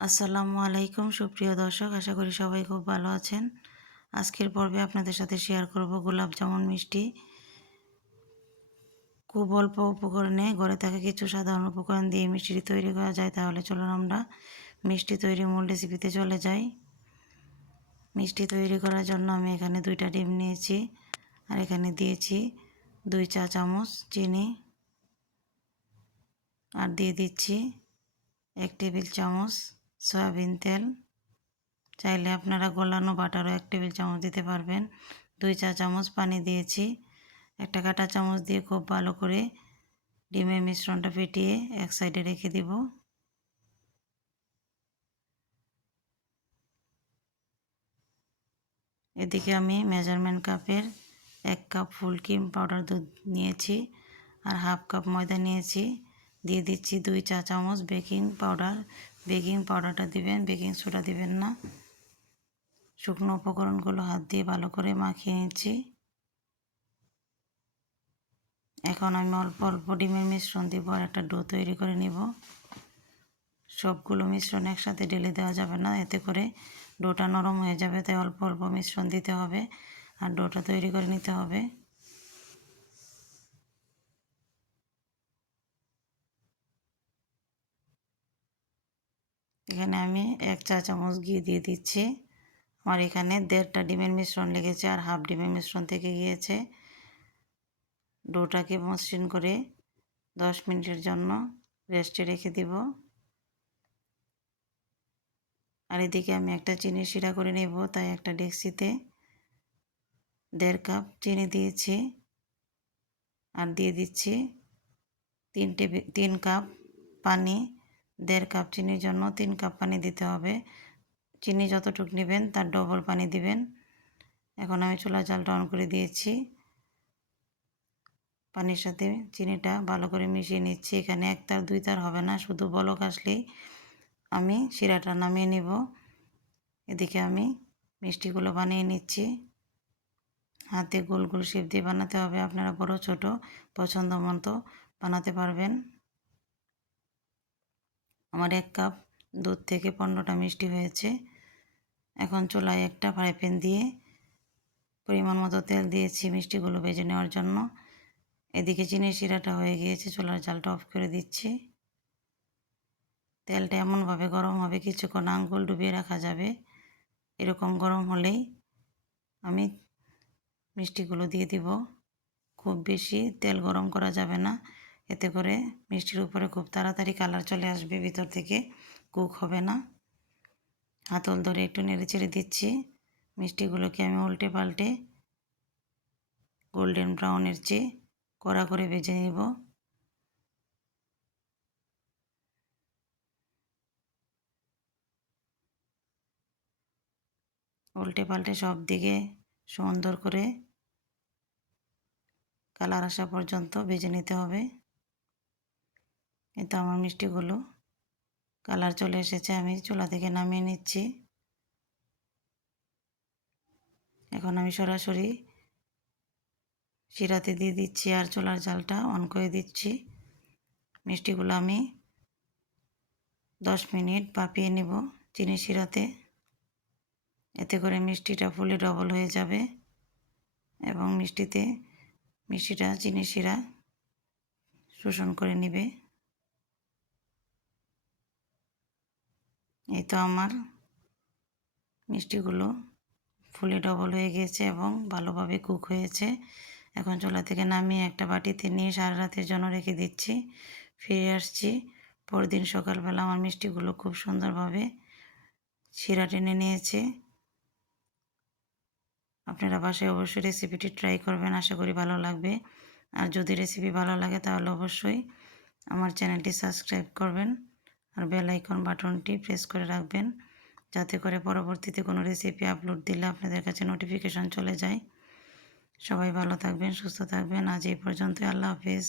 আসসালামু আলাইকুম সুপ্রিয় দর্শক, আশা করি সবাই খুব ভালো আছেন। আজকের পর্বে আপনাদের সাথে শেয়ার করব গোলাপ জামুন মিষ্টি। খুব অল্প উপকরণে ঘরে থাকা কিছু সাধারণ উপকরণ দিয়ে মিষ্টি তৈরি করা যায়। তাহলে চলুন আমরা মিষ্টি তৈরির মূল রেসিপিতে চলে যাই। মিষ্টি তৈরি করার জন্য আমি এখানে 2টা ডিম নিয়েছি, আর এখানে দিয়েছি 2 চা চামচ চিনি, আর দিয়ে দিচ্ছি 1 টেবিল চামচ সয়াবিন তেল। চাইলে আপনারা গলানো বাটারও 1 টেবিল চামচ দিতে পারবেন। 2 চা চামচ পানি দিয়েছি। একটা কাঁটা চামচ দিয়ে খুব ভালো করে ডিমের মিশ্রণটা ফেটিয়ে এক সাইডে রেখে দিব। এদিকে আমি মেজারমেন্ট কাপের 1 কাপ ফুল ক্রিম পাউডার দুধ নিয়েছি, আর হাফ কাপ ময়দা নিয়েছি। দিয়ে দিচ্ছি 2 চা চামচ বেকিং পাউডার। বেকিং পাউডারটা দিবেন, বেকিং সোডা দিবেন না। শুকনো উপকরণগুলো হাত দিয়ে ভালো করে মাখিয়ে নিচ্ছি। এখন আমি অল্প অল্প ডিমের মিশ্রণ দিব আর একটা ডো তৈরি করে নিব। সবগুলো মিশ্রণ একসাথে ঢেলে দেওয়া যাবে না, এতে করে ডোটা নরম হয়ে যাবে। তাই অল্প অল্প মিশ্রণ দিতে হবে আর ডোটা তৈরি করে নিতে হবে। এখানে আমি 1 চা চামচ ঘি দিয়ে দিচ্ছি। আমার এখানে 1.5টা ডিমের মিশ্রণ লেগেছে আর হাফ ডিমের মিশ্রণ থেকে গিয়েছে। ডোটাকে মসৃণ করে 10 মিনিটের জন্য রেস্টে রেখে দিব। আর এদিকে আমি একটা চিনি শিরা করে নেব, তাই একটা ডেক্সিতে 1.5 কাপ চিনি দিয়েছি, আর দিয়ে দিচ্ছি 3 কাপ পানি। 1.5 কাপ চিনির জন্য 3 কাপ পানি দিতে হবে। চিনি যতটুকু নেবেন তার ডবল পানি দিবেন। এখন আমি চুলার জালটা অন করে দিয়েছি। পানির সাথে চিনিটা ভালো করে মিশিয়ে নিচ্ছি। এখানে 1 তার 2 তার হবে না, শুধু বলক আসলেই আমি শিরাটা নামিয়ে নিব। এদিকে আমি মিষ্টিগুলো বানিয়ে নিচ্ছি। হাতে গোল গোল শেপ দিয়ে বানাতে হবে, আপনারা বড় ছোট পছন্দ মতো বানাতে পারবেন। আমার 1 কাপ দুধ থেকে 15টা মিষ্টি হয়েছে। এখন চুলায় একটা ফ্রাই প্যান দিয়ে পরিমাণ মতো তেল দিয়েছি মিষ্টিগুলো ভেজে নেওয়ার জন্য। এদিকে চিনি শিরাটা হয়ে গিয়েছে, চুলার জালটা অফ করে দিচ্ছি। তেলটা এমনভাবে গরম হবে কিছুক্ষণ আঙুল ডুবিয়ে রাখা যাবে। এরকম গরম হলেই আমি মিষ্টিগুলো দিয়ে দিব। খুব বেশি তেল গরম করা যাবে না, এতে করে মিষ্টির উপরে খুব তাড়াতাড়ি কালার চলে আসবে, ভিতর থেকে কুক হবে না। হাতল ধরে একটু নেড়ে চেড়ে দিচ্ছি। মিষ্টিগুলোকে আমি উল্টে পাল্টে গোল্ডেন ব্রাউনের চেয়ে কড়া করে ভেজে নিব। উল্টে পাল্টে সব দিকে সুন্দর করে কালার আসা পর্যন্ত ভেজে নিতে হবে। কিন্তু আমার মিষ্টিগুলো কালার চলে এসেছে, আমি চুলা থেকে নামিয়ে নিচ্ছি। এখন আমি সরাসরি শিরাতে দিয়ে দিচ্ছি আর চুলার জালটা অন করে দিচ্ছি। মিষ্টিগুলো আমি 10 মিনিট ভাপিয়ে নেব চিনি শিরাতে। এতে করে মিষ্টিটা ফুলে ডবল হয়ে যাবে এবং মিষ্টিটা চিনি শিরা শোষণ করে নেবে। এই তো আমার মিষ্টিগুলো ফুলে ডবল হয়ে গিয়েছে এবং ভালোভাবে কুক হয়েছে। এখন চুলা থেকে নামিয়ে একটা বাটিতে নিয়ে সারা রাতের জন্য রেখে দিচ্ছি। ফিরে আসছি পরদিন সকালবেলা। আমার মিষ্টিগুলো খুব সুন্দরভাবে শিরা টেনে নিয়েছে। আপনারা বাসায় অবশ্যই রেসিপিটি ট্রাই করবেন, আশা করি ভালো লাগবে। আর যদি রেসিপি ভালো লাগে তাহলে অবশ্যই আমার চ্যানেলটি সাবস্ক্রাইব করবেন আর বেল আইকন বাটনটি প্রেস করে রাখবেন, যাতে করে পরবর্তীতে কোনো রেসিপি আপলোড দিলে আপনাদের কাছে নোটিফিকেশন চলে যায়। সবাই ভালো থাকবেন, সুস্থ থাকবেন। আজ এই পর্যন্তই। আল্লাহ হাফেজ।